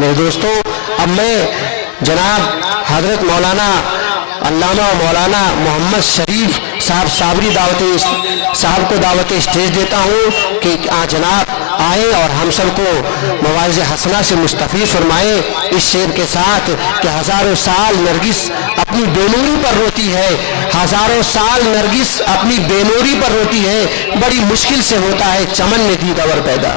میرے دوستوں، اب میں جناب حضرت مولانا علامہ مولانا محمد شریف صاحب صابری صاحب کو دعوت اسٹیج دیتا ہوں کہ جناب آئیں اور ہم سب کو مواعظ حسنہ سے مستفید فرمائیں اس شعر کے ساتھ کہ ہزاروں سال نرگس اپنی بے نوری پر روتی ہے، ہزاروں سال نرگس اپنی بے نوری پر روتی ہے، بڑی مشکل سے ہوتا ہے چمن میں دیدور پیدا۔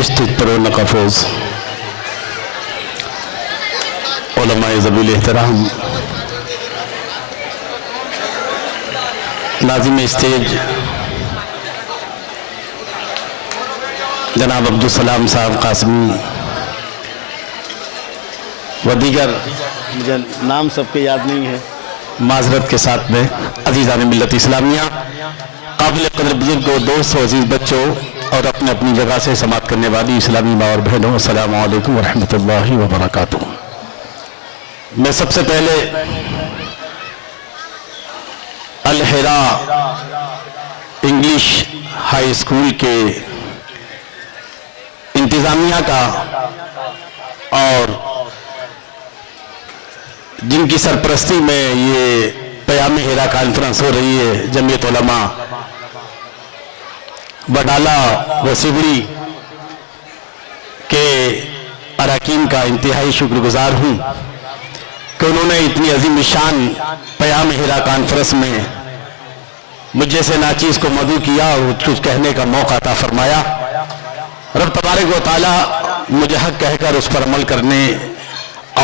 اسٹیج پر نقفوز علماء ذویل احترام، ناظم اسٹیج جناب عبدالسلام صاحب قاسمی و دیگر، مجھے نام سب کے یاد نہیں ہے، معذرت کے ساتھ میں عزیزان ملت اسلامیہ، قابل قدر بزرگوں، دوستوں، عزیز بچوں اور اپنے اپنی جگہ سے سماعت کرنے والی اسلامی ماں اور بہنوں، السلام علیکم ورحمۃ اللہ وبرکاتہ۔ میں سب سے پہلے الحراء انگلش ہائی اسکول کے انتظامیہ کا اور جن کی سرپرستی میں یہ پیام حرا کانفرنس ہو رہی ہے، جمعیت علماء وڈالہ و سیوڑی کے اراکین کا انتہائی شکر گزار ہوں کہ انہوں نے اتنی عظیم شان پیام حرا کانفرنس میں مجھ جیسے ناچیز کو مدعو کیا اور کچھ کہنے کا موقع عطا فرمایا۔ رب تبارک و تعالی مجھے حق کہہ کر اس پر عمل کرنے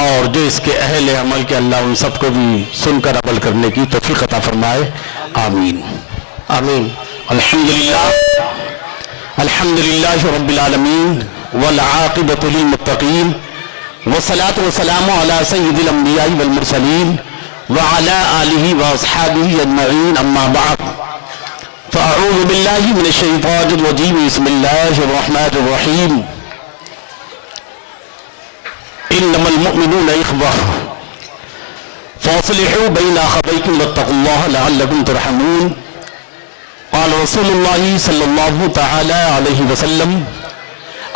اور جو اس کے اہل عمل کے اللہ ان سب کو بھی سن کر عمل کرنے کی توفیق عطا فرمائے، آمین آمین۔ الحمدللہ رب العالمین والعاقبۃ للمتقین والصلاة والسلام علی سید الانبیاء والمرسلین وعلی آلہ واصحابہ اجمعین، اما بعد فاعوذ باللہ من الشیطان الرجیم، بسم اللہ الرحمن الرحیم، انما المؤمنون اخوہ فاصلحوا بین اخویکم واتقوا اللہ لعلکم ترحمون۔ قال رسول اللہ صلی اللہ تعالی علیہ وسلم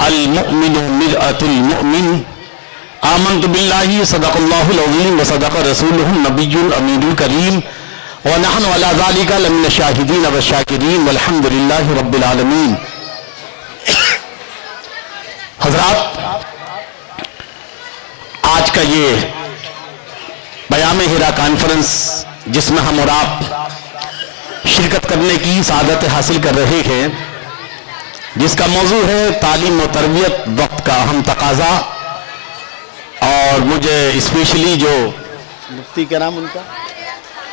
المؤمن مرآة المؤمن، آمنت باللہ صدق اللہ العظیم وصدق رسولہ النبی الامین الکریم ونحن علی ذالک لمن الشاہدین والشاکرین والحمد للہ رب العالمین۔ حضرات، آج کا یہ پیام حرا کانفرنس جس میں ہم اور آپ شرکت کرنے کی سعادت حاصل کر رہے ہیں، جس کا موضوع ہے تعلیم و تربیت، وقت کا اہم تقاضا، اور مجھے اسپیشلی جو مفتی کا نام ان کا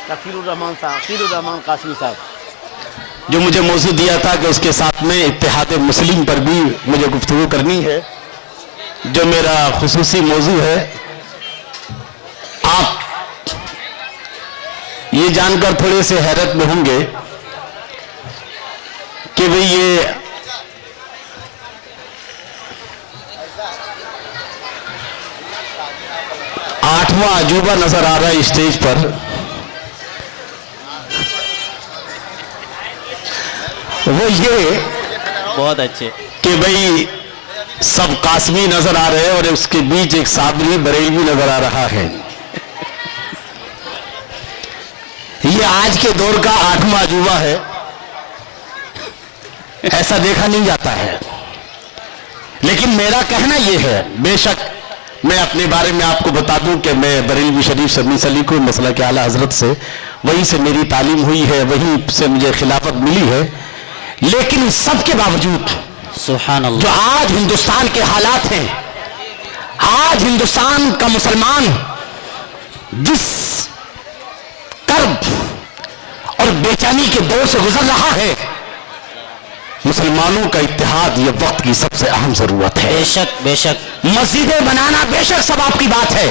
تقیر الرحمان قاسمی صاحب جو مجھے موضوع دیا تھا کہ اس کے ساتھ میں اتحاد مسلم پر بھی مجھے گفتگو کرنی ہے، جو میرا خصوصی موضوع ہے۔ آپ یہ جان کر تھوڑے سے حیرت میں ہوں گے کہ بھئی یہ آٹھواں عجوبہ نظر آ رہا ہے اسٹیج پر۔ وہ یہ بہت اچھے کہ بھئی سب قاسمی نظر آ رہے ہیں اور اس کے بیچ ایک صابری بریلوی نظر آ رہا ہے۔ یہ آج کے دور کا آٹھواں عجوبہ ہے، ایسا دیکھا نہیں جاتا ہے۔ لیکن میرا کہنا یہ ہے، بے شک میں اپنے بارے میں آپ کو بتا دوں کہ میں بریلوی شریف سے منسلک ہوں، مسئلہ کے اعلیٰ حضرت سے، وہیں سے میری تعلیم ہوئی ہے، وہیں سے مجھے خلافت ملی ہے۔ لیکن اس سب کے باوجود سبحان اللہ، جو آج ہندوستان کے حالات ہیں، آج ہندوستان کا مسلمان جس کرب اور بے چینی کے دور سے گزر رہا ہے، مسلمانوں کا اتحاد یہ وقت کی سب سے اہم ضرورت ہے۔ بے شک بے شک، مسجدیں بنانا بے شک ثواب کی بات ہے،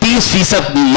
30%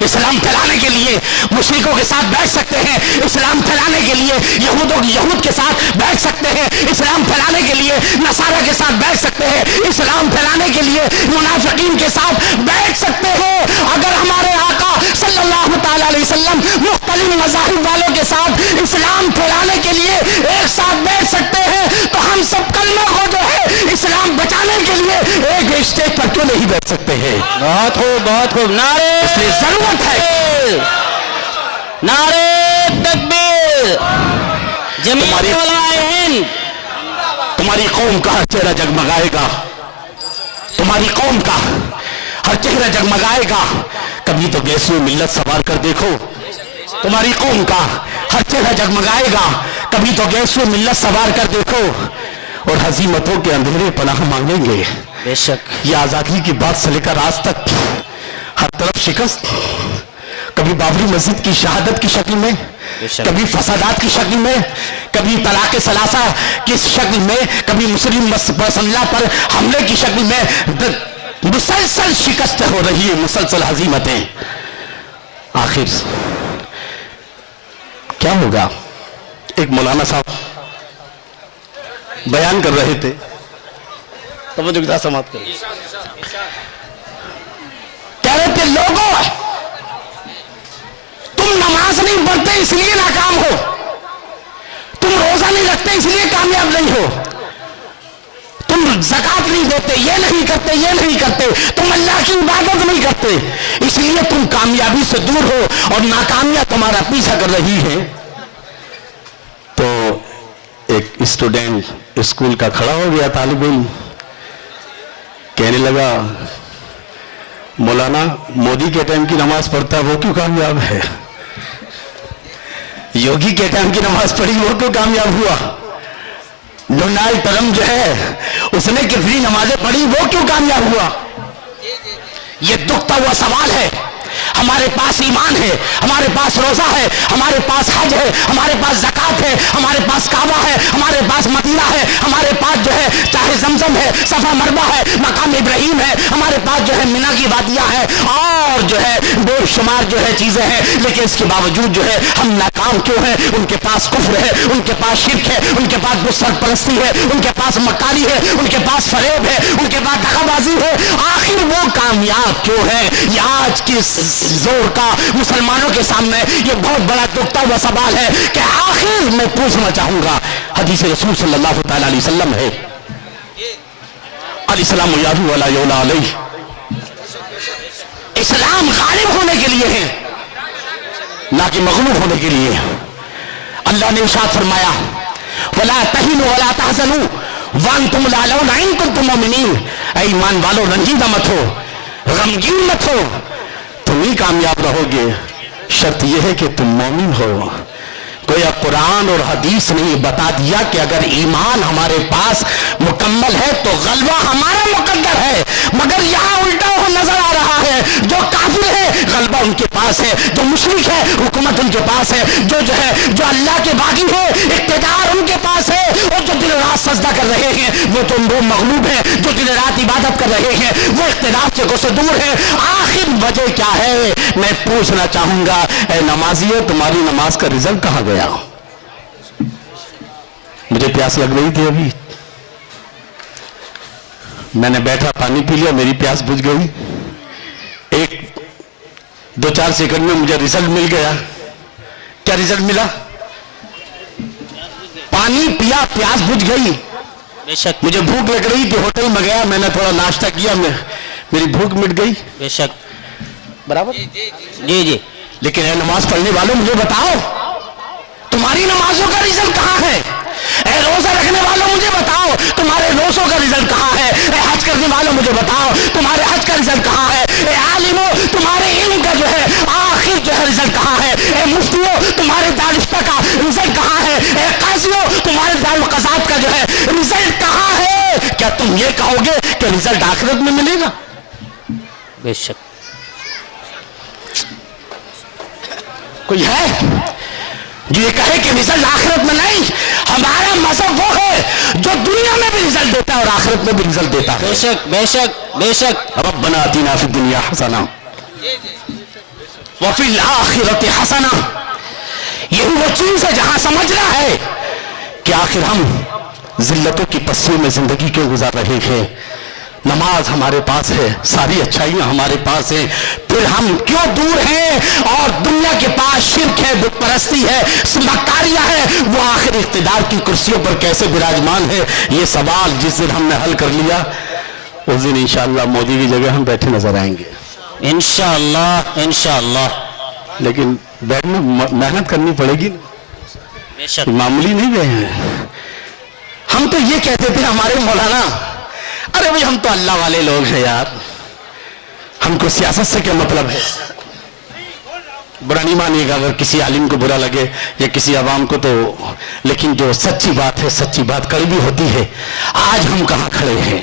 اسلام پھیلانے کے لیے مشرکوں کے ساتھ بیٹھ سکتے ہیں، اسلام پھیلانے کے لیے یہود کے ساتھ بیٹھ سکتے ہیں، اسلام پھیلانے کے لیے نصارہ کے ساتھ بیٹھ سکتے ہیں، اسلام پھیلانے کے لیے منافقین کے ساتھ بیٹھ سکتے ہیں۔ اگر ہمارے آقا صلی اللہ تعالی علیہ وسلم مختلف مذاہب والوں کے ساتھ اسلام پھیلانے کے لیے ایک ساتھ بیٹھ سکتے ہیں تو ہم سب کلمہ کو جو ہے اسلام بچانے کے لیے ایک اسٹیج پر کیوں نہیں بیٹھ سکتے ہیں؟ بہت خوب، بہت خوب، نعرے اس لیے ضرورت ہے، نعرے تکبیر، جمیعت علماء ہند، تمہاری قوم کا ہر چہرہ جگمگائے گا، تمہاری قوم کا ہر چہرہ جگمگائے گا۔ کبھی تو گیسوں ملت سوار کر دیکھو، تمہاری قوم کا ہر چہرہ جگمگائے گا، کبھی تو گیسوں ملت سوار کر دیکھو، اور ہزیمتوں کے اندھیرے پناہ مانگیں گے۔ بے شک، یہ آزادی کی بات سے لے کر آج تک ہر طرف شکست، کبھی بابری مسجد کی شہادت کی شکل میں، کبھی فسادات کی شکل میں، کبھی طلاق ثلاثہ کی شکل میں، کبھی مسلم مسلح پر حملے کی شکل میں مسلسل شکست ہو رہی ہے، مسلسل ہزیمتیں۔ آخر کیا ہوگا؟ ایک مولانا صاحب بیان کر رہے تھے، توجہ کے ساتھ سماعت کریں، کہہ رہے تھے لوگوں تم نماز نہیں پڑھتے اس لیے ناکام ہو، تم روزہ نہیں رکھتے اس لیے کامیاب نہیں ہو، تم زکوٰۃ نہیں دیتے، یہ نہیں کرتے، یہ نہیں کرتے، تم اللہ کی عبادت نہیں کرتے، اس لیے تم کامیابی سے دور ہو اور ناکامیاں تمہارا پیچھا کر رہی ہے۔ تو ایک اسٹوڈنٹ اسکول کا کھڑا ہو گیا، طالب علم، کہنے لگا مولانا مودی کے ٹائم کی نماز پڑھتا ہے وہ کیوں کامیاب ہے، یوگی کے ٹائم کی نماز پڑھی وہ کیوں کامیاب ہوا، ڈونالڈ ٹرمپ جو ہے اس نے کتنی نمازیں پڑھی وہ کیوں کامیاب ہوا؟ یہ دکھتا ہوا سوال ہے۔ ہمارے پاس ایمان ہے، ہمارے پاس روزہ ہے، ہمارے پاس حج ہے، ہمارے پاس زکوٰۃ ہے، ہمارے پاس کعبہ ہے، ہمارے پاس مدینہ ہے، ہمارے پاس جو ہے چاہے زمزم ہے، صفا مروہ ہے، مقام ابراہیم ہے، ہمارے پاس جو ہے مینا کی وادیاں ہیں، اور جو ہے بے شمار جو ہے چیزیں ہیں، لیکن اس کے باوجود جو ہے ہم ناکام کیوں ہیں؟ ان کے پاس کفر ہے، ان کے پاس شرک ہے، ان کے پاس بت پرستی ہے، ان کے پاس مکاری ہے، ان کے پاس فریب ہے، ان کے پاس دغا بازی ہے، آخر وہ کامیاب کیوں ہے؟ یہ آج کی زور کا مسلمانوں کے سامنے یہ بہت بڑا دکھتا ہوا سوال ہے کہ آخر میں پوچھنا چاہوں گا، حدیث رسول صلی اللہ تعالی علیہ وسلم ہے، علیہ السلام یادو ولا یولا علیہ، اسلام غالب ہونے کے لیے ہے نہ کہ مغلوب ہونے کے لیے۔ اللہ نے ارشاد فرمایا ولا تہنوا ولا تحزنوا وانتم الاعلون ان کنتم مؤمنین، اے ایمان والو رنجیدہ مت ہو، غمگین مت ہو، تم ہی کامیاب رہو گے، شرط یہ ہے کہ تم مومن ہو۔ گویا قرآن اور حدیث نے یہ بتا دیا کہ اگر ایمان ہمارے پاس مکمل ہے تو غلبہ ہمارا مقدر ہے، مگر یہاں الٹا ہو نظر آ رہا ہے، جو کافر ہے غلبہ ان کے پاس ہے، جو مشرک ہے حکومت ان کے پاس ہے، جو ہے جو اللہ کے باغی ہے اقتدار ان کے پاس ہے، اور جو دن رات سجدہ کر رہے ہیں وہ مغلوب ہیں، جو دن رات عبادت کر رہے ہیں وہ اقتدار سے دور ہیں۔ آخر وجہ کیا ہے؟ میں پوچھنا چاہوں گا، اے نمازیوں تمہاری نماز کا رزلٹ کہاں گیا؟ مجھے پیاس لگ رہی تھی، ابھی میں نے بیٹھا پانی پی لیا، میری پیاس بجھ گئی، ایک دو چار سیکنڈ میں مجھے رزلٹ مل گیا۔ کیا رزلٹ ملا؟ پانی پیا، پیاس بجھ گئی۔ بے شک، مجھے بھوک لگ رہی تھی، ہوٹل میں گیا، میں نے تھوڑا ناشتہ کیا، میری بھوک مٹ گئی۔ بے شک، برابر؟ جی جی، لیکن اے نماز پڑھنے والوں مجھے بتاؤ تمہاری نمازوں کا رزلٹ کہاں ہے؟ اے روزہ رکھنے والوں مجھے بتاؤ تمہارے روزوں کا رزلٹ کہاں ہے؟ اے حج کرنے والوں مجھے بتاؤ تمہارے حج کا رزلٹ کہاں ہے؟ اے عالموں تمہارے علم کا جو ہے آخر جو ہے رزلٹ کہاں ہے؟ اے مفتیوں تمہارے دانشتہ کا رزلٹ کہاں ہے؟ اے قاضیوں تمہارے دارالقضات کا جو ہے رزلٹ کہاں ہے؟ کیا تم یہ کہو گے کہ رزلٹ آخرت میں ملے گا؟ بے شک، کوئی ہے جو یہ کہے کہ رزلٹ آخرت میں نہیں؟ ہمارا مذہب وہ ہے جو دنیا میں بھی رزلٹ دیتا ہے اور آخرت میں بھی رزلٹ دیتا ہے۔ بے شک، بے شک، بے شک، ربنا آتنا فی الدنیا حسنہ وفی الآخرۃ حسنہ، یہی وہ چیز ہے جہاں سمجھنا ہے کہ آخر ہم ذلتوں کی پسیوں میں زندگی کیوں گزار رہے ہیں. نماز ہمارے پاس ہے، ساری اچھائیاں ہمارے پاس ہیں، پھر ہم کیوں دور ہیں؟ اور دنیا کے پاس شرک ہے، بت پرستی ہے، مکاریاں ہے، وہ آخر اقتدار کی کرسیوں پر کیسے براجمان ہے؟ یہ سوال جس دن ہم نے حل کر لیا اس دن انشاءاللہ مودی کی جگہ ہم بیٹھے نظر آئیں گے. انشاءاللہ انشاءاللہ. لیکن بیٹھنا محنت کرنی پڑے گی، بے شک. معمولی نہیں گئے ہیں. ہم تو یہ کہتے تھے ہمارے مولانا، ارے بھئی ہم تو اللہ والے لوگ ہیں یار، ہم کو سیاست سے کیا مطلب ہے. برا نہیں مانیے گا اگر کسی عالم کو برا لگے یا کسی عوام کو، تو لیکن جو سچی بات ہے، سچی بات کڑوی ہوتی ہے. آج ہم کہاں کھڑے ہیں؟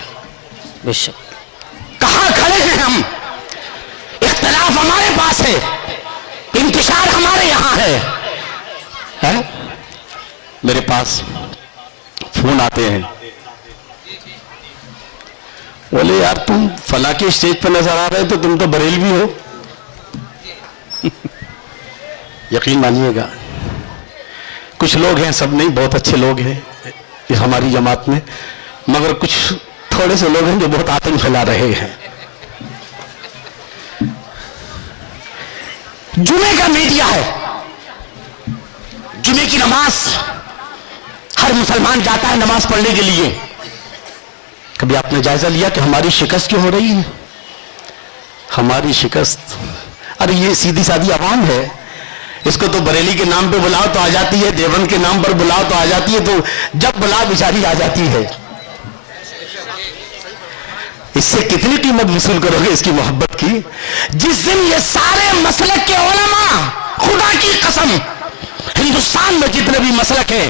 بے شک. کہاں کھڑے ہیں ہم؟ اختلاف ہمارے پاس ہے، انتشار ہمارے یہاں ہے. میرے پاس فون آتے ہیں، بولے یار تم فلاں کے اسٹیج پہ نظر آ رہے تو تم تو بریلوی ہو. یقین مانیے گا کچھ لوگ ہیں، سب نہیں، بہت اچھے لوگ ہیں ہماری جماعت میں، مگر کچھ تھوڑے سے لوگ ہیں جو بہت آتنک پھیلا رہے ہیں. جمعے کا میڈیا ہے، جمعے کی نماز ہر مسلمان جاتا ہے نماز پڑھنے کے لیے. کبھی آپ نے جائزہ لیا کہ ہماری شکست کیوں ہو رہی ہے؟ ہماری شکست، ارے یہ سیدھی سادھی عوام ہے، اس کو تو بریلی کے نام پہ بلاؤ تو آ جاتی ہے، دیوبند کے نام پر بلاؤ تو آ جاتی ہے، تو جب بلا بیچاری آ جاتی ہے. اس سے کتنی قیمت وصول کرو گے اس کی محبت کی؟ جس دن یہ سارے مسلک کے علماء، خدا کی قسم ہندوستان میں جتنے بھی مسلک ہیں،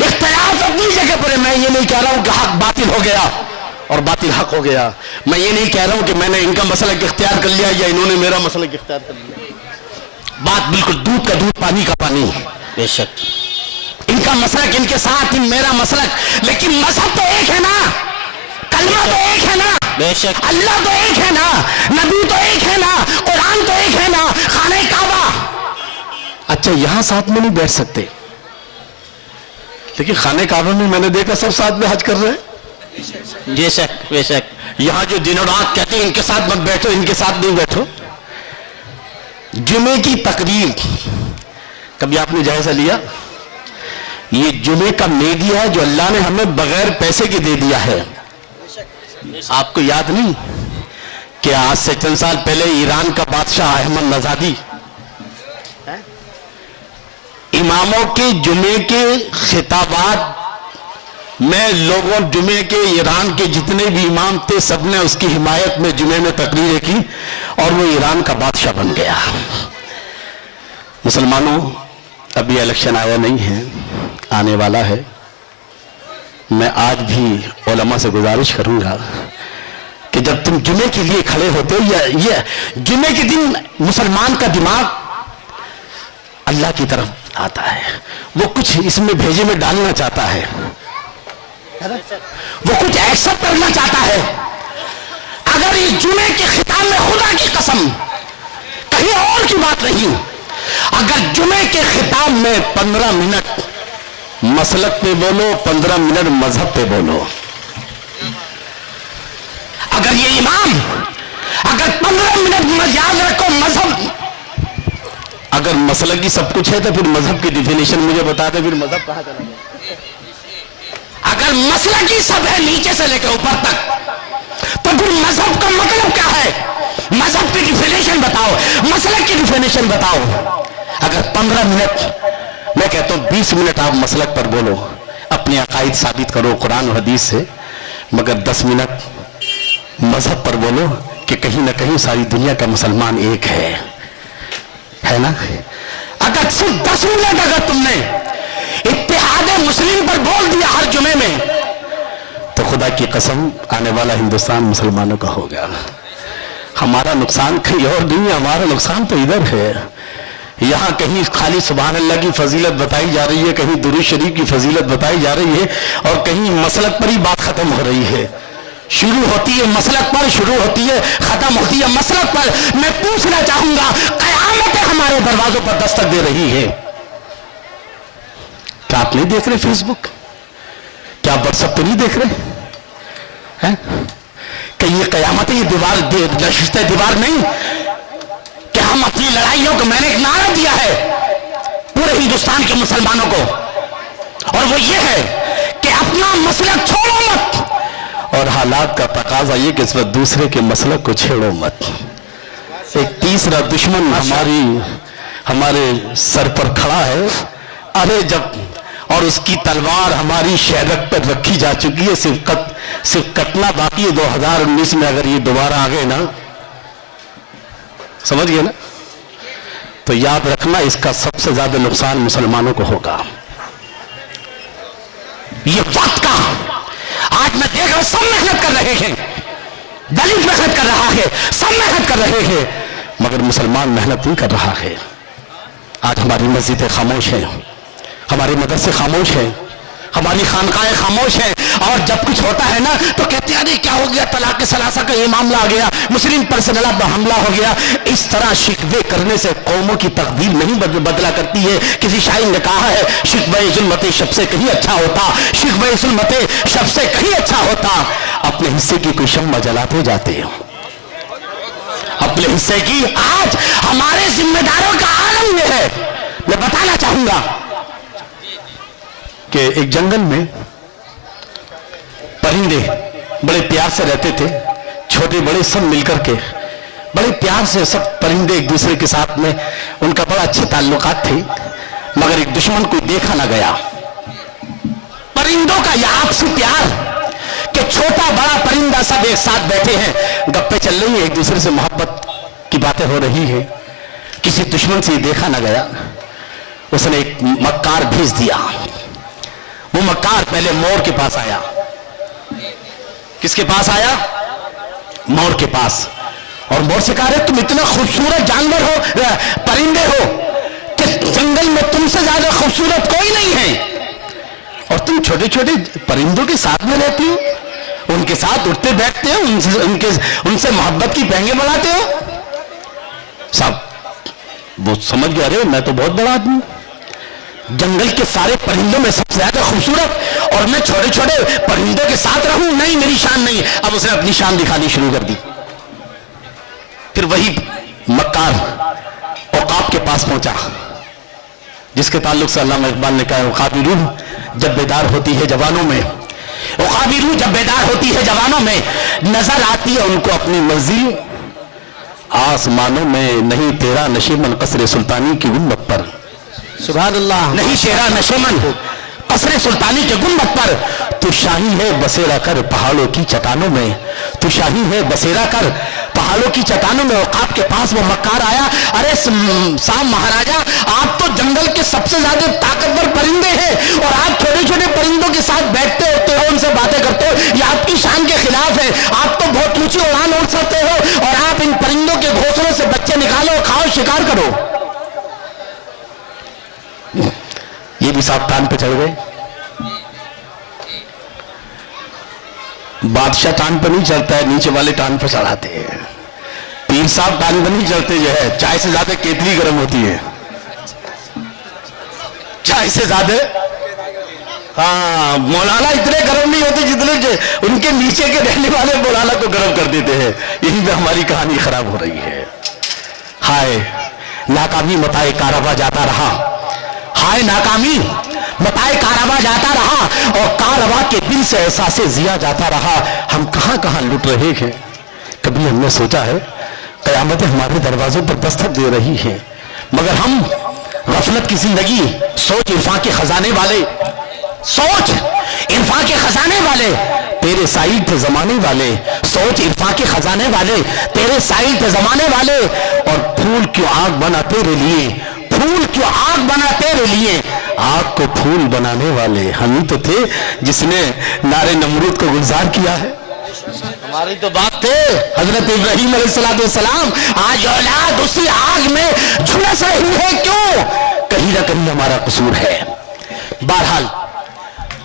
اختلاف اپنی جگہ پر ہے. میں یہ نہیں کہہ رہا ہوں کہ حق باطل ہو گیا اور باطل حق ہو گیا. میں یہ نہیں کہہ رہا ہوں کہ میں نے ان کا مسلک اختیار کر لیا یا انہوں نے میرا مسلک اختیار کر لیا. بات بالکل دودھ کا دودھ، پانی کا پانی. بے شک. ان کا مسلک ان کے ساتھ، میرا مسلک، لیکن مذہب تو ایک ہے نا، کلمہ تو ایک ہے نا، بے شک. اللہ تو ایک ہے نا، نبی تو ایک ہے نا، قرآن تو ایک ہے نا، خانہ کعبہ. اچھا یہاں ساتھ میں نہیں بیٹھ سکتے، لیکن خانہ کعبہ میں میں نے دیکھا سب ساتھ میں حج کر رہے ہیں. بے شک بے شک. یہاں جو دن اور رات کہتے ہیں ان کے ساتھ مت بیٹھو، ان کے ساتھ نہیں بیٹھو. جمعے کی تقریر کبھی آپ نے جائزہ لیا؟ یہ جمعے کا میڈیا ہے جو اللہ نے ہمیں بغیر پیسے کے دے دیا ہے. آپ کو یاد نہیں کہ آج سے چند سال پہلے ایران کا بادشاہ احمد نژادی اماموں کے جمعے کے خطابات میں لوگوں، جمعے کے ایران کے جتنے بھی امام تھے سب نے اس کی حمایت میں جمعے میں تقریریں کی اور وہ ایران کا بادشاہ بن گیا. مسلمانوں ابھی الیکشن آیا نہیں ہے، آنے والا ہے. میں آج بھی علماء سے گزارش کروں گا کہ جب تم جمعے کے لیے کھڑے ہوتے ہو، یا یہ جمعے کے دن مسلمان کا دماغ اللہ کی طرف آتا ہے، وہ کچھ اس میں بھیجے میں ڈالنا چاہتا ہے، وہ کچھ ایکسپٹ کرنا چاہتا ہے. اگر اس جمعے کے خطاب میں خدا کی قسم کہیں اور کی بات نہیں، اگر جمعے کے خطاب میں 15 منٹ مسلک پہ بولو، 15 منٹ مذہب پہ بولو، اگر یہ امام اگر 15 منٹ یاد رکھو مذہب، اگر مسلک کی سب کچھ ہے تو پھر مذہب کی ڈیفینیشن مجھے بتا دے، پھر مذہب کہاں چلا گیا؟ اگر مسلک کی سب ہے نیچے سے لے کے اوپر تک تو پھر مذہب کا مطلب کیا ہے؟ مذہب کی ڈیفینیشن بتاؤ، مسلک کی ڈیفینیشن بتاؤ. اگر 15 منٹ، میں کہتا ہوں 20 منٹ آپ مسلک پر بولو، اپنے عقائد ثابت کرو قرآن و حدیث سے، مگر 10 منٹ مذہب پر بولو کہ کہیں نہ کہیں ساری دنیا کا مسلمان ایک ہے نا. اگر صرف 10 منٹ اگر تم نے اتحاد مسلم پر بول دیا ہر جمعے میں، تو خدا کی قسم آنے والا ہندوستان مسلمانوں کا ہوگا. ہمارا نقصان کہیں اور نہیں، ہمارا نقصان تو ادھر ہے. یہاں کہیں خالی سبحان اللہ کی فضیلت بتائی جا رہی ہے، کہیں درود شریف کی فضیلت بتائی جا رہی ہے، اور کہیں مسلک پر ہی بات ختم ہو رہی ہے. شروع ہوتی ہے مسلک پر، شروع ہوتی ہے ختم ہوتی ہے مسلک پر. میں پوچھنا چاہوں گا قیامت قیامتیں ہمارے دروازوں پر دستک دے رہی ہے. کیا آپ نہیں دیکھ رہے فیس بک؟ کیا آپ واٹس ایپ پہ نہیں دیکھ رہے ہیں کہ یہ قیامتیں یہ دیوار نشستہ دیوار نہیں کہ ہم اپنی لڑائیوں کو، میں نے ایک نعرہ دیا ہے پورے ہندوستان کے مسلمانوں کو، اور وہ یہ ہے کہ اپنا مسلک چھوڑو مت، اور حالات کا تقاضا یہ کہ اس وقت دوسرے کے مسلک کو چھیڑو مت. ایک تیسرا دشمن ہمارے سر پر کھڑا ہے. ارے جب اور اس کی تلوار ہماری شہرت پر رکھی جا چکی ہے، صرف کٹنا باقی ہے 2019 میں. اگر یہ دوبارہ آ گئے نا، سمجھ گئے نا، تو یاد رکھنا اس کا سب سے زیادہ نقصان مسلمانوں کو ہوگا. یہ وقت کا آج میں دیکھ رہا ہوں، سب محنت کر رہے ہیں، دلت محنت کر رہا ہے، سب محنت کر رہے ہیں، مگر مسلمان محنت نہیں کر رہا ہے. آج ہماری مسجدیں خاموش ہیں، ہمارے مدرسے خاموش ہیں، ہماری خانقاہیں خاموش ہیں، اور جب کچھ ہوتا ہے نا تو کہتے ہیں ارے کیا ہو گیا، طلاق ثلاثہ کا یہ معاملہ آ گیا، مسلم پرسنل پر حملہ ہو گیا. اس طرح شکوے کرنے سے قوموں کی تقدیر نہیں بدلا کرتی ہے. کسی شاعر نے کہا ہے شکوے ظلمت شب سے کہیں اچھا ہوتا، شکوے ظلمت شب سے کہیں اچھا ہوتا. اپنے حصے کی کوئی شمع جلاتے جاتے ہیں، اپنے حصے کی. آج ہمارے ذمہ داروں کا عالم یہ ہے. میں بتانا چاہوں گا کہ ایک جنگل میں پرندے بڑے پیار سے رہتے تھے، چھوٹے بڑے سب مل کر کے بڑے پیار سے سب پرندے ایک دوسرے کے ساتھ میں ان کا بڑا اچھے تعلقات تھے. مگر ایک دشمن کو دیکھا نہ گیا. پرندوں کا یہ آپسی پیار کہ چھوٹا بڑا پرندہ سب ایک ساتھ بیٹھے ہیں، گپیں چل رہی ہیں، ایک دوسرے سے محبت کی باتیں ہو رہی ہیں. کسی دشمن سے یہ دیکھا نہ گیا. اس نے ایک مکار بھیج دیا. وہ مکار پہلے مور کے پاس آیا. کس کے پاس آیا؟ مور کے پاس. اور مور سے کہا رہے تم اتنا خوبصورت جانور ہو، پرندے ہو، کہ جنگل میں تم سے زیادہ خوبصورت کوئی نہیں ہے، اور تم چھوٹے چھوٹے پرندوں کے ساتھ میں رہتی ہو، ان کے ساتھ اٹھتے بیٹھتے ہو، ان سے محبت کی پینگیں بڑھاتے ہو. صاحب وہ سمجھ گیا ارے میں تو بہت بڑا آدمی ہوں، جنگل کے سارے پرندوں میں سب سے زیادہ خوبصورت، اور میں چھوٹے چھوٹے پرندوں کے ساتھ رہوں، نہیں میری شان نہیں. اب اس نے اپنی شان دکھانی شروع کر دی. پھر وہی مکار عقاب کے پاس پہنچا جس کے تعلق سے علامہ اقبال نے کہا عقابی روح جب بیدار ہوتی ہے جوانوں میں، عقابی روح جب بیدار ہوتی ہے جوانوں میں، نظر آتی ہے ان کو اپنی منزل آسمانوں میں. نہیں تیرا نشیمن قصر سلطانی کی گنبد پر، سبحان اللہ. نہیں تیرا نشیمن قصر سلطانی کے گنبد پر. تو شاہی ہے بسیرا کر پہاڑوں کی چٹانوں میں، تو شاہی ہے بسیرا کر پہاڑوں کی چٹانوں میں. عقاب کے پاس وہ مکار آیا. ارے سام مہاراجا آپ تو جنگل کے سب سے زیادہ طاقتور پرندے ہیں، اور آپ چھوٹے چھوٹے پرندوں کے ساتھ بیٹھتے ہوتے ہو، ان سے باتیں کرتے ہو، یہ آپ کی شان کے خلاف ہے. آپ تو بہت اونچی اڑان اڑ سکتے ہو، اور آپ ان پرندوں کے گھونسلوں سے بچے نکالو، کھاؤ، شکار کرو. یہ بھی صاحب ٹان پہ چڑھ گئے. بادشاہ ٹان پہ نہیں چلتا ہے، نیچے والے ٹان پہ چڑھاتے ہیں. پیر صاحب ٹان پہ نہیں چلتے، جو ہے چائے سے زیادہ کیتلی گرم ہوتی ہے، چائے سے زیادہ. ہاں مولانا اتنے گرم نہیں ہوتے جتنے ان کے نیچے کے رہنے والے مولانا کو گرم کر دیتے ہیں. یہی پہ ہماری کہانی خراب ہو رہی ہے. ہائے ناکامی متائے کارواں جاتا رہا، ہائے ناکامی متائے کارواں جاتا رہا، اور کارواں کے دل سے احساس ضیا جاتا رہا. ہم کہاں کہاں لٹ رہے ہیں. کبھی ہم نے سوچا ہے قیامتیں ہمارے دروازوں پر دستک دے رہی ہیں، مگر ہم غفلت کی زندگی، سوچ عرفان کے خزانے والے، سوچ عرفان کے خزانے والے تیرے سائل تھے زمانے والے، سوچ عرفان کے خزانے والے تیرے سائل تھے زمانے والے. اور پھول کیوں آگ بنا تیرے لیے، پھول کیوں آگ بنا تیرے لیے، آگ کو پھول بنانے والے ہم ہی تو تھے جس نے نار نمرود کو گلزار کیا ہے. ہماری تو بات تھے حضرت ابراہیم علیہ السلام. آج اولاد اسی آگ میں جھلس رہی ہے، کیوں؟ کہیں نہ کہیں ہمارا قصور ہے. بہرحال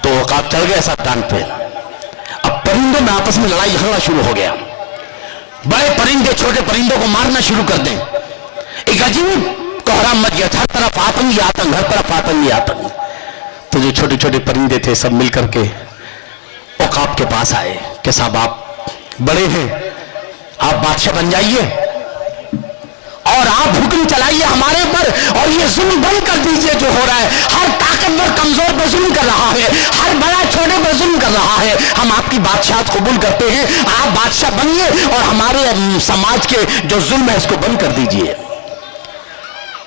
تو عقاب چڑھ گیا سب ٹانگ پہ. اب پرندوں میں آپس میں لڑائی جھگڑا شروع ہو گیا. بڑے پرندے چھوٹے پرندوں کو مارنا شروع کر دیں. ایک عجیب کوہرام مچ گیا، ہر طرف آتنک ہی آتنک، ہر طرف آتنک ہی آتنک۔ تو جو چھوٹے چھوٹے پرندے تھے سب مل کر کے عقاب کے پاس آئے کہ صاحب آپ بڑے ہیں، آپ بادشاہ بن جائیے اور آپ حکم چلائیے ہمارے پر، اور یہ ظلم بند کر دیجئے جو ہو رہا ہے، ہر طاقتور کمزور پر ظلم کر رہا ہے، ہر بڑا چھوٹے پر ظلم کر رہا ہے، ہم آپ کی بادشاہت قبول کرتے ہیں، آپ بادشاہ بنیے اور ہمارے سماج کے جو ظلم ہے اس کو بند کر دیجئے۔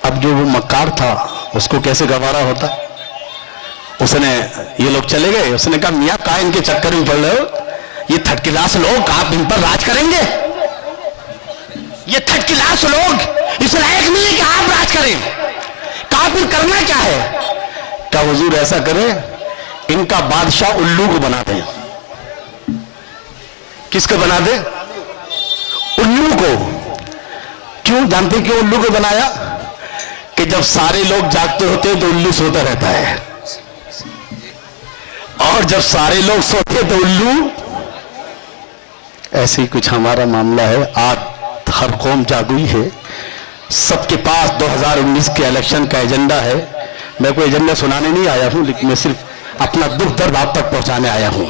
اب جو وہ مکار تھا اس کو کیسے گوارا ہوتا، اس نے یہ لوگ چلے گئے، اس نے کہا میاں کہاں ان کے چکر میں پڑ رہے ہو، یہ تھرڈ کلاس لوگ آپ ان پر راج کریں گے، یہ تھرڈ کلاس لوگ اس لائق نہیں ہے کہ آپ راج کریں، کہا پھر کرنا کیا ہے، کہا حضور ایسا کریں ان کا بادشاہ الو کو بنا دیں۔ کس کو بنا دیں؟ الو کو۔ کیوں جانتے کیوں الو کو بنایا؟ کہ جب سارے لوگ جاگتے ہوتے ہیں تو الو سوتا رہتا ہے، اور جب سارے لوگ سوتے تو الو۔ ایسے ہی کچھ ہمارا معاملہ ہے، آج ہر قوم جاگی ہے، سب کے پاس 2019 کے الیکشن کا ایجنڈا ہے۔ میں کوئی ایجنڈا سنانے نہیں آیا ہوں، لیکن میں صرف اپنا دکھ درد آپ تک پہنچانے آیا ہوں۔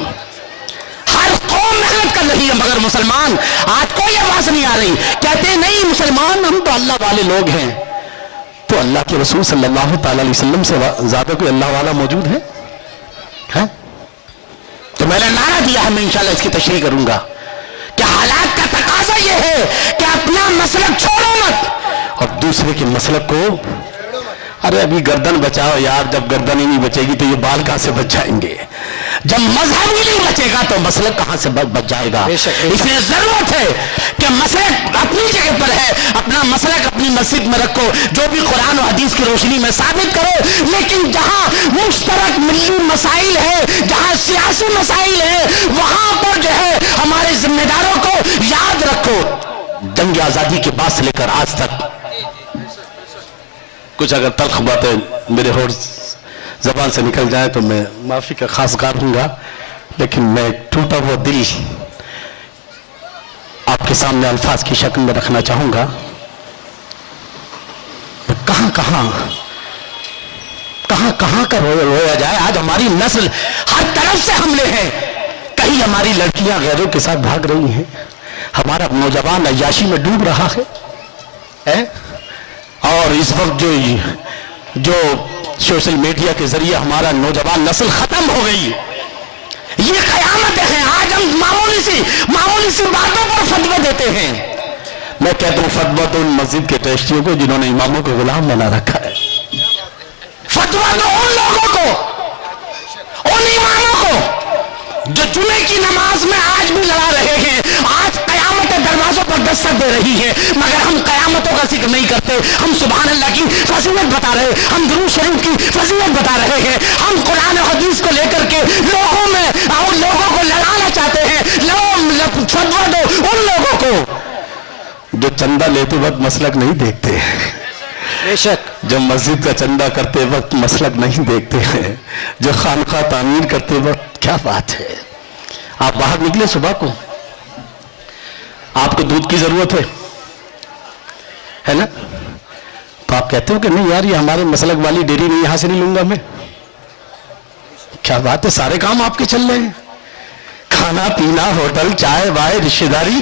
ہر قوم محنت کر رہی ہے مگر مسلمان آج کوئی آواز نہیں آ رہی، کہتے ہیں نہیں مسلمان ہم تو اللہ والے لوگ ہیں۔ تو اللہ کے رسول صلی اللہ تعالی علیہ وسلم سے زیادہ کوئی اللہ والا موجود ہے؟ تو میں نے نعرہ دیا ہے، میں انشاءاللہ اس کی تشریح کروں گا کہ حالات کا تقاضا یہ ہے کہ اپنا مسلک چھوڑو مت اور دوسرے کے مسلک کو، ارے ابھی گردن بچاؤ یار، جب گردن ہی نہیں بچے گی تو یہ بال کہاں سے بچ جائیں گے، جب مذہب ہی نہیں بچے گا تو مسلک کہاں سے بچ جائے گا۔ اس لیے ضرورت ہے کہ مسلک اپنی جگہ پر ہے، اپنا مسلک اپنی مسجد میں رکھو، جو بھی قرآن و حدیث کی روشنی میں ثابت کرو، لیکن جہاں مشترک ملی مسائل ہے، جہاں سیاسی مسائل ہے، وہاں پر جو ہے ہمارے ذمہ داروں کو یاد رکھو۔ جنگ آزادی کے بعد سے لے کر آج تک کچھ اگر تلخ باتیں میرے ہور زبان سے نکل جائے تو میں معافی کا خاص کار ہوں گا، لیکن میں ٹوٹا ہوا دل آپ کے سامنے الفاظ کی شکل میں رکھنا چاہوں گا۔ کہاں کا رویا جائے، آج ہماری نسل ہر طرف سے حملے ہیں، کہیں ہماری لڑکیاں غیروں کے ساتھ بھاگ رہی ہیں، ہمارا نوجوان عیاشی میں ڈوب رہا ہے، اور اس وقت جو سوشل میڈیا کے ذریعے ہمارا نوجوان نسل ختم ہو گئی، یہ قیامتیں ہیں۔ آج ہم معمولی سی باتوں پر فتویٰ دیتے ہیں۔ میں کہتا ہوں فتویٰ تو ان مسجد کے ٹرسٹیوں کو جنہوں نے اماموں کو غلام بنا رکھا ہے، فتویٰ تو ان لوگوں کو، ان اماموں کو جو جمعے کی نماز میں آج بھی لڑا رہے ہیں، آج قیامتیں دروازوں پر دستک دے رہی ہیں، مگر ہم قیامتوں کا ذکر نہیں کرتے، ہم سبحان اللہ کی فضیلت بتا رہے ہیں، ہم درود شریف کی فضیلت بتا رہے ہیں، ہم قرآن و حدیث کو لے کر کے لوگوں میں اور لوگوں کو لڑانا چاہتے ہیں۔ فتویٰ دو ان لوگوں کو جو چندہ لیتے وقت مسلک نہیں دیکھتے، بے شک، جو مسجد کا چندہ کرتے وقت مسلک نہیں دیکھتے ہیں، جو خانقاہ تعمیر کرتے وقت، کیا بات ہے۔ آپ باہر نکلے صبح کو، آپ کو دودھ کی ضرورت ہے نا، تو آپ کہتے ہو کہ نہیں یار یہ ہمارے مسلک والی ڈیری نہیں، یہاں سے نہیں لوں گا میں، کیا بات ہے، سارے کام آپ کے چل رہے ہیں، کھانا پینا، ہوٹل، چائے وائے، رشتہ داری،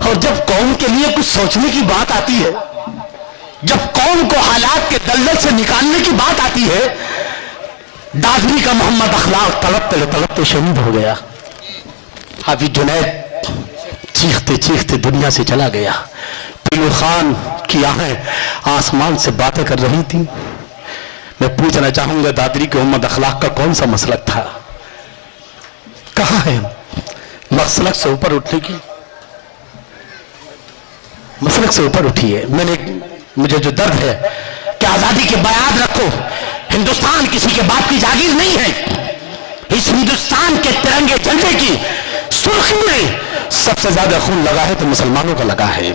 اور جب قوم کے لیے کچھ سوچنے کی بات آتی ہے، جب قوم کو حالات کے دلدل سے نکالنے کی بات آتی ہے، دادری کا محمد اخلاق تڑپتے شہید ہو گیا، حافظ جنید چیختے چیختے دنیا سے چلا گیا، پیلو خان کی آنکھیں آسمان سے باتیں کر رہی تھی۔ میں پوچھنا چاہوں گا دادری کے محمد اخلاق کا کون سا مسلک تھا، کہاں ہے مسلک سے اوپر اٹھنے کی، مسلک سے اوپر اٹھی ہے۔ مجھے جو درد ہے کہ آزادی کے بیعت رکھو، ہندوستان کسی کے باپ کی جاگیر نہیں ہے، اس ہندوستان کے ترنگے جھنڈے کی سرخی میں سب سے زیادہ خون لگا ہے تو مسلمانوں کا لگا ہے۔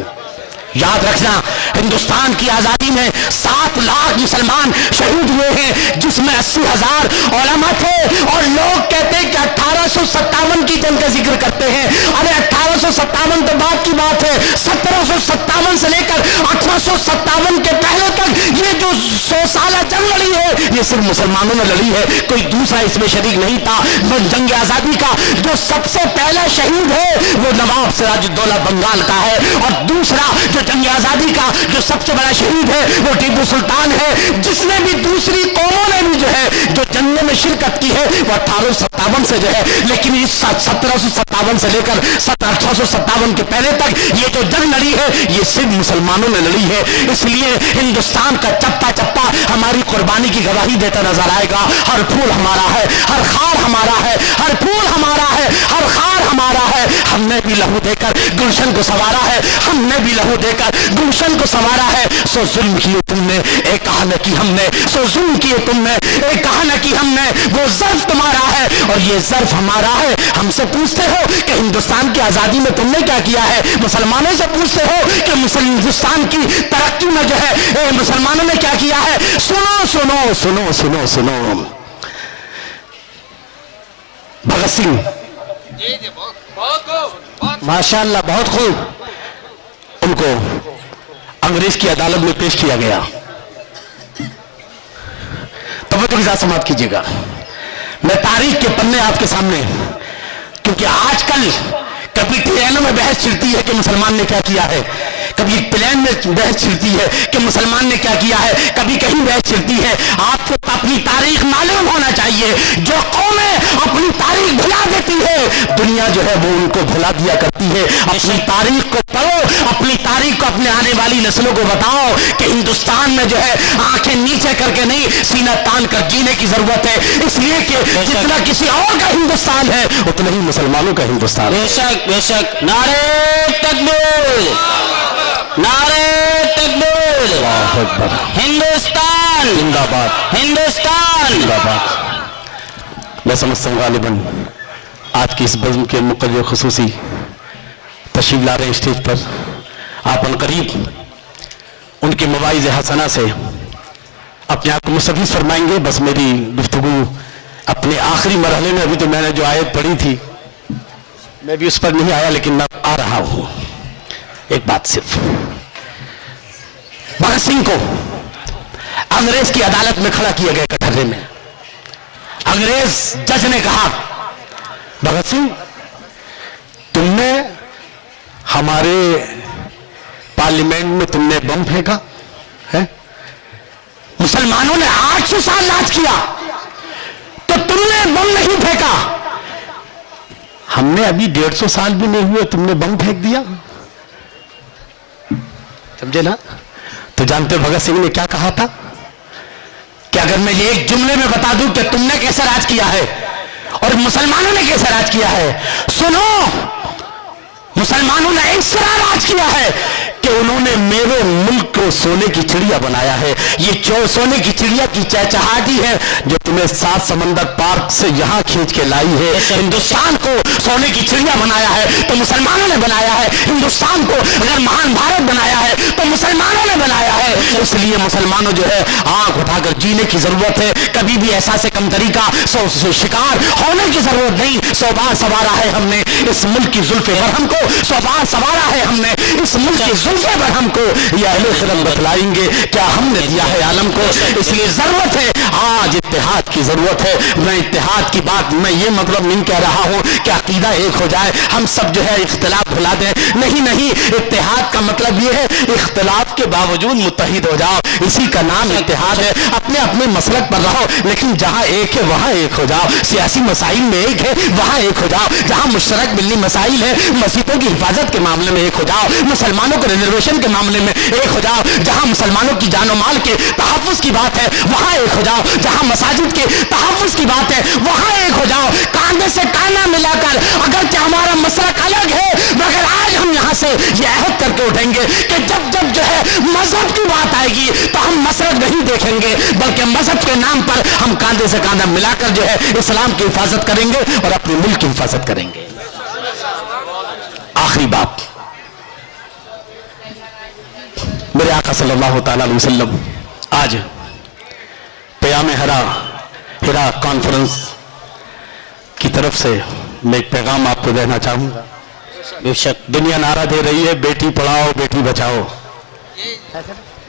یاد رکھنا ہندوستان کی آزادی میں 7 لاکھ مسلمان شہید ہوئے ہیں، جس میں 80,000 علماء تھے، اور لوگ کہتے ہیں کہ 1857 کی جنگ کا ذکر کرتے ہیں. ارے 1857 تو بعد کی بات ہے، 1757 سے لے کر 1857 کے پہلے تک یہ جو 100 سالہ جنگ لڑی ہے یہ صرف مسلمانوں نے لڑی ہے، کوئی دوسرا اس میں شریک نہیں تھا. جنگ آزادی کا جو سب سے پہلا شہید ہے وہ نواب سراج الدولہ بنگال کا ہے، اور دوسرا جو جنگ آزادی کا جو سب سے بڑا شہید ہے وہ ٹیپو سلطان ہے، جس نے بھی دوسری قوموں نے بھی جو ہے جو جنگوں میں شرکت کی ہے وہ 1857 سے جو ہے، لیکن اس 1757 سے لے کر 1857 کے پہلے تک یہ جو جنگ لڑی ہے یہ صرف مسلمانوں نے لڑی ہے. اس لیے ہندوستان کا چپا چپا ہماری قربانی کی گواہی دیتا نظر آئے گا. ہر پھول ہمارا ہے، ہر خار ہمارا ہے، ہر پھول ہمارا ہے، ہر خار ہمارا ہے. ہم نے بھی لہو دے کر گلشن کو سنوارا ہے، ہم نے بھی لہو دے کر گلشن کو سنوارا ہے. سو ظلم کیے تم نے ایک کہا نہ کی ہم نے، سو ظلم کیے تم نے ایک کہا نہ کی ہم نے. وہ ظرف تمہارا ہے اور یہ ظرف ہمارا ہے. ہم سے پوچھتے ہو کہ ہندوستان کی آزادی میں تم نے کیا کیا ہے، مسلمانوں سے پوچھتے ہو کہ ہندوستان کی ترقی میں جو ہے مسلمانوں نے کیا کیا ہے. سنو سنو سنو سنو سنو بھگت سنگھ ماشاءاللہ بہت خوب. ان کو انگریز کی عدالت میں پیش کیا گیا. توجہ کے ساتھ سماعت کیجیے گا. میں تاریخ کے پنے آپ کے سامنے، کیونکہ آج کل کبھی ٹرینوں میں بحث چلتی ہے کہ مسلمان نے کیا کیا ہے، کبھی پلین میں بحث چلتی ہے کہ مسلمان نے کیا کیا ہے، کبھی کہیں بحث چلتی ہے. آپ کو اپنی تاریخ معلوم ہونا چاہیے. جو قومیں اپنی تاریخ بھلا دیتی ہے دنیا جو ہے وہ ان کو بھلا دیا کرتی ہے. اپنی تاریخ کو پڑھو، اپنی تاریخ کو اپنے آنے والی نسلوں کو بتاؤ کہ ہندوستان میں جو ہے آنکھیں نیچے کر کے نہیں سینہ تان کر جینے کی ضرورت ہے. اس لیے کہ جتنا کسی اور کا ہندوستان ہے اتنا ہی مسلمانوں کا ہندوستان ہے. بے شک بے شک. نعرہ تکبیر، نعرہ تکبیر. اللہ اکبر. ہندوستان زندہ باد، ہندوستان. زندہ باد. میں سمجھتا ہوں غالباً آج کی اس بزم کے مقرر خصوصی تشریف لا رہے ہیں اسٹیج پر. آپ عنقریب ان کے مواعظ حسنہ سے اپنے آپ کو مستفیض فرمائیں گے. بس میری گفتگو اپنے آخری مرحلے میں، ابھی تو میں نے جو آیت پڑھی تھی میں بھی اس پر نہیں آیا، لیکن میں آ رہا ہوں. ایک بات صرف، بھگت سنگھ کو انگریز کی عدالت میں کھڑا کیا گیا کٹہرے میں. انگریز جج نے کہا بھگت سنگھ تم نے ہمارے پارلیمنٹ میں تم نے بم پھینکا ہے، مسلمانوں نے 800 سال راج کیا تو تم نے بم نہیں پھینکا. ہم نے ابھی 150 سال بھی نہیں ہوئے تم نے بم پھینک دیا. سمجھے نا؟ تو جانتے ہو بھگت سنگھ نے کیا کہا تھا کہ اگر میں یہ ایک جملے میں بتا دوں کہ تم نے کیسے راج کیا ہے اور مسلمانوں نے کیسے راج کیا ہے. سنو، مسلمانوں نے اس طرح راج کیا ہے کہ انہوں نے میرے ملک کو سونے کی چڑیا بنایا ہے. یہ سونے کی چڑیا کی چہچہاہٹ ہے جو تمہیں 7 سمندر پار سے یہاں کھینچ کے لائی ہے. ہندوستان کو سونے کی چڑیا بنایا ہے تو مسلمانوں نے بنایا ہے. ہندوستان کو اگر مہان بھارت بنایا ہے تو مسلمانوں نے بنایا ہے. اس لیے مسلمانوں جو ہے آنکھ اٹھا کر جینے کی ضرورت ہے. کبھی بھی احساس کمتری کا شکار ہونے کی ضرورت نہیں. 100 بار سوارا ہے ہم نے اس ملک کی زلف برہم کو، 100 بار سوارا ہے ہم نے اس ملک کی زلف برہم کو. یہ اہل خرم بتلائیں گے کیا ہم نے دیا ہے عالم کو. اس لیے ضرورت ہے آج اتحاد کی ضرورت ہے. میں اتحاد کی بات میں یہ مطلب نہیں کہہ رہا ہوں کہ عقیدہ ایک ہو جائے، ہم سب جو ہے اختلاف بھلا دیں. نہیں نہیں، اتحاد کا مطلب یہ ہے اختلاف کے باوجود متحد ہو جاؤ. اسی کا نام اتحاد ہے. اپنے اپنے مسلک پر رہو لیکن جہاں ایک ہے وہاں ایک ہو جاؤ. سیاسی مسائل میں ایک ہے وہاں ایک ہو جاؤ. جہاں مشترک ملی مسائل ہے، مسجدوں کی حفاظت کے معاملے میں ایک ہو جاؤ، مسلمانوں کو ریزرویشن کے معاملے میں ایک ہو جاؤ. جہاں مسلمانوں کی جان و مال کے تحفظ کی بات ہے وہاں ایک ہو جاؤ. جہاں مساجد کے تحفظ کی بات ہے وہاں ایک ہو جاؤ. کاندھے سے کانا ملا کر، اگرچہ ہمارا مسلک الگ ہے مگر آج ہم یہاں سے یہ عہد کر کے اٹھیں گے کہ جب جب جو ہے مذہب کی بات آئے گی تو ہم مسلک نہیں دیکھیں گے بلکہ مذہب کے نام پر ہم کاندھے سے کاندھا ملا کر جو ہے اسلام کی حفاظت کریں گے اور اپنے ملک کی حفاظت کریں گے. آخری بات، میرے آقا صلی اللہ تعالی علیہ وسلم آج پیام ہرا کانفرنس کی طرف سے میں ایک پیغام آپ کو دینا چاہوں گا. بے شک دنیا نعرہ دے رہی ہے بیٹی پڑھاؤ بیٹی بچاؤ,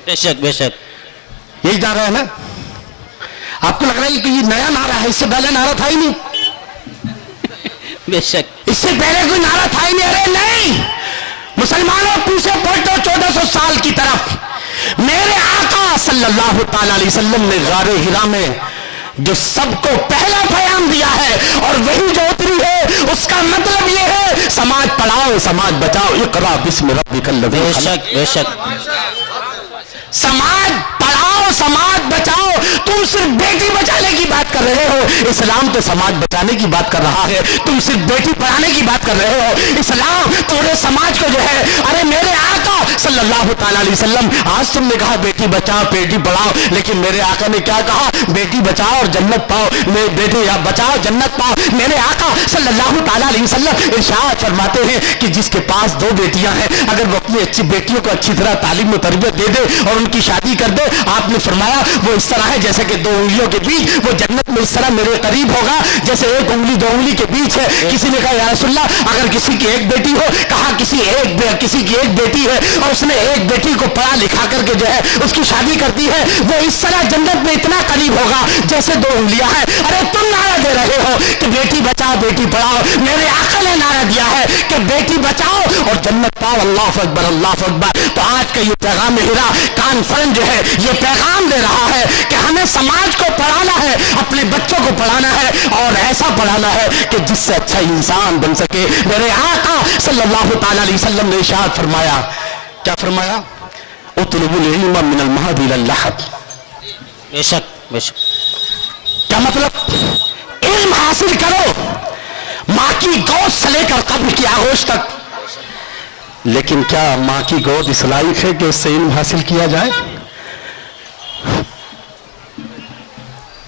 بے شک بے شک. یہی جا رہا ہے نا؟ آپ کو لگ رہا ہے کہ یہ نیا نعرہ ہے, اس سے پہلے نعرہ تھا ہی نہیں, بے شک اس سے پہلے کوئی نعرہ تھا ہی نہیں. ارے نہیں مسلمانوں, پیچھے پلٹو 1400 سال کی طرف. میرے آقا صلی اللہ تعالی علیہ وسلم نے غار حرا میں جو سب کو پہلا پیام دیا ہے اور وہی جو اتری ہے اس کا مطلب یہ ہے سماج پڑھاؤ سماج بچاؤ. اقرا بسم ربک الذی بے خلق. شک بے شک. سماج پڑھاؤ سماج بچاؤ. تم صرف بیٹی بچانے کی بات کر رہے ہو, اسلام تو سماج بچانے کی بات کر رہا ہے. تم صرف بیٹی پڑھانے کی بات کر رہے ہو, اسلام پورے سماج کو جو ہے. ارے میرے آقا صلی اللہ تعالی علیہ وسلم, آج تم نے کہا بیٹی بچاؤ بیٹی پڑھاؤ, لیکن میرے آقا نے کیا کہا؟ بیٹی بچاؤ اور جنت پاؤ. بیٹی بچاؤ جنت پاؤ. میرے آقا صلی اللہ تعالی علیہ وسلم ارشاد فرماتے ہیں کہ جس کے پاس 2 بیٹیاں ہیں اگر وہ اپنی اچھی بیٹیوں کو اچھی طرح تعلیم و تربیت دے دے اور ان کی شادی کر دے, آپ نے فرمایا وہ اس طرح ہے جیسے کہ 2 انگلیوں کے بیچ, وہ جنت میں اس طرح میرے قریب ہوگا جیسے 1 انگلی 2 انگلی کے بیچ ہے. کسی نے کہا یا رسول اللہ اگر کسی کی 1 بیٹی ہو, کہا کسی کی 1 بیٹی ہے اور اس نے 1 بیٹی کو پڑھا لکھا کر کے جو ہے اس کی شادی کرتی ہے, وہ اس طرح جنت میں اتنا قریب ہوگا جیسے 2 انگلیاں ہیں. ارے تم نعرہ دے رہے ہو کہ بیٹی بچاؤ بیٹی پڑھاؤ, میرے آقا نے نعرہ دیا ہے کہ بیٹی بچاؤ اور جنت پاؤ. اللہ اکبر اللہ اکبر. تو آج کا یہ پیغام ہرا کانفرنس جو ہے یہ پیغام دے رہا ہے کہ ہمیں سماج کو پڑھانا ہے, اپنے بچوں کو پڑھانا ہے اور ایسا پڑھانا ہے کہ جس سے اچھا انسان بن سکے. میرے آقا صلی اللہ تعالی علیہ وسلم نے ارشاد فرمایا, کیا فرمایا؟ اطلبوا العلم من المهد الى اللحد. بے شک بے شک. کیا مطلب؟ علم حاصل کرو ماں کی گود سے لے کر قبر کی آغوش تک. لیکن کیا ماں کی گود اس لائق ہے کہ اس سے علم حاصل کیا جائے؟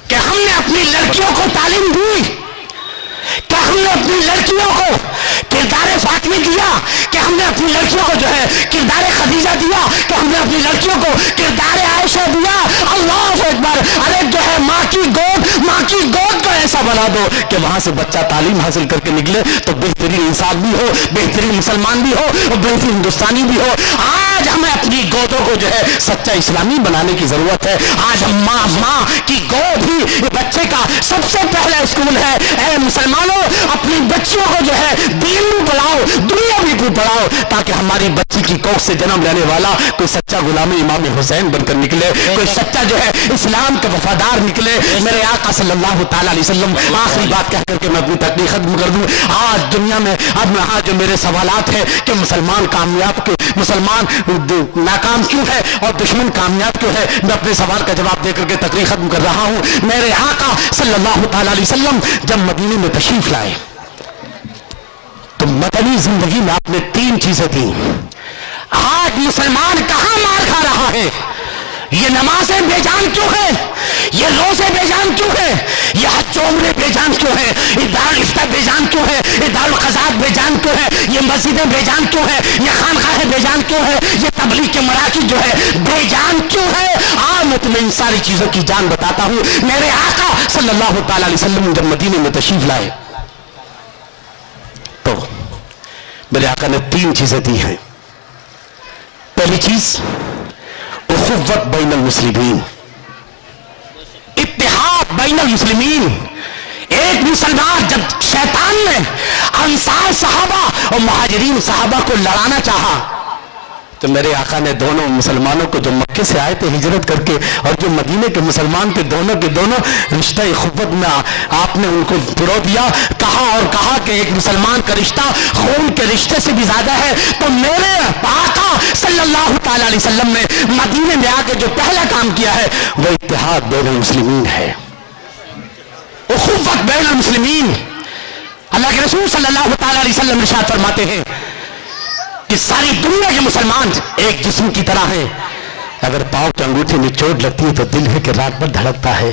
کہ ہم نے اپنی لڑکیوں کو تعلیم دی, کہ ہم نے اپنی لڑکیوں کو کردار فاطمی دیا, کہ ہم نے اپنی لڑکیوں کو جو ہے کردار خدیجہ دیا, کہ ہم نے اپنی لڑکیوں کو کردار عائشہ دیا. اللہ اکبر. ارے جو ہے ماں کی گود کو ایسا بنا دو کہ وہاں سے بچہ تعلیم حاصل کر کے نکلے تو بہترین انسان بھی ہو, بہترین مسلمان بھی ہو اور بہترین ہندوستانی بھی ہو. آج ہمیں اپنی گودوں کو جو ہے سچا اسلامی بنانے کی ضرورت ہے. آج ہم ماں کی گود ہی بچے کا سب سے پہلا اسکول ہے. اے مسلمانوں, اپنی بچیوں کو جو ہے دین بھی پڑھاؤ دنیا بھی پڑھاؤ تاکہ ہماری بچی کی کوکھ سے جنم لینے والا کوئی سچا غلام امام حسین بن کر نکلے, کوئی سچا جو ہے اسلام کا وفادار نکلے. میرے آقا صلی اللہ تعالی علیہ وسلم, آخری بات کہہ کر کے میں اپنی تقریر ختم کر دوں. آج دنیا میں آج جو میرے سوالات ہیں کہ مسلمان ناکام کیوں ہے اور دشمن کامیاب کیوں ہے, میں اپنے سوال کا جواب دے کر کے تقریر ختم کر رہا ہوں. میرے آقا صلی اللہ تعالی علیہ وسلم جب مدینے میں تشریف لائے تو مدنی زندگی میں آپ نے 3 چیزیں دی. آج مسلمان کہاں مار کھا رہا ہے؟ یہ نمازیں بے جان کیوں ہے؟ یہ روزے بے جان کیوں ہے؟ یہ حج و عمرے بے جان کیوں ہے؟ یہ دارالفتہ بے جان کیوں ہے؟ یہ دارالقضات بے جان کیوں ہے؟ یہ مسجدیں بے جان کیوں ہے؟ یہ خانقاہیں بے جان کیوں ہے؟ یہ تبلیغ کے مراکز جو ہے بے جان کیوں ہے؟ میں تمہیں ان ساری چیزوں کی جان بتاتا ہوں. میرے آقا صلی اللہ تعالی علیہ وسلم جب مدینے میں تشریف لائے تو میرے آقا نے 3 چیزیں دی ہیں. پہلی چیز اخوت بین المسلمین, اتحاد بین المسلمین. ایک مسلمان جب شیطان نے انصار صحابہ اور مہاجرین صحابہ کو لڑانا چاہا تو میرے آقا نے دونوں مسلمانوں کو جو مکے سے آئے تھے ہجرت کر کے اور جو مدینے کے مسلمان تھے دونوں کے دونوں رشتہ اخوت میں آپ نے ان کو پرو دیا. کہا کہ ایک مسلمان کا رشتہ خون کے رشتے سے بھی زیادہ ہے. تو میرے آقا صلی اللہ تعالی علیہ وسلم نے مدینے میں آ کے جو پہلا کام کیا ہے وہ اتحاد بین المسلمین ہے, اخوت بین المسلمین. اللہ کے رسول صلی اللہ تعالی علیہ وسلم ارشاد فرماتے ہیں کہ ساری دنیا کے مسلمان ایک جسم کی طرح ہیں. اگر پاؤں کے انگوٹھے میں چوٹ لگتی ہے تو دل ہے کہ رات بھر دھڑکتا ہے.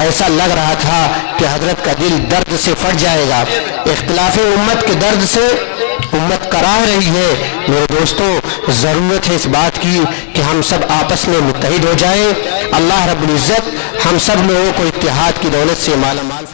ایسا لگ رہا تھا کہ حضرت کا دل درد سے پھٹ جائے گا. اختلاف امت کے درد سے امت کراہ رہی ہے. میرے دوستوں، ضرورت ہے اس بات کی کہ ہم سب آپس میں متحد ہو جائیں. اللہ رب العزت ہم سب لوگوں کو اتحاد کی دولت سے مالا مال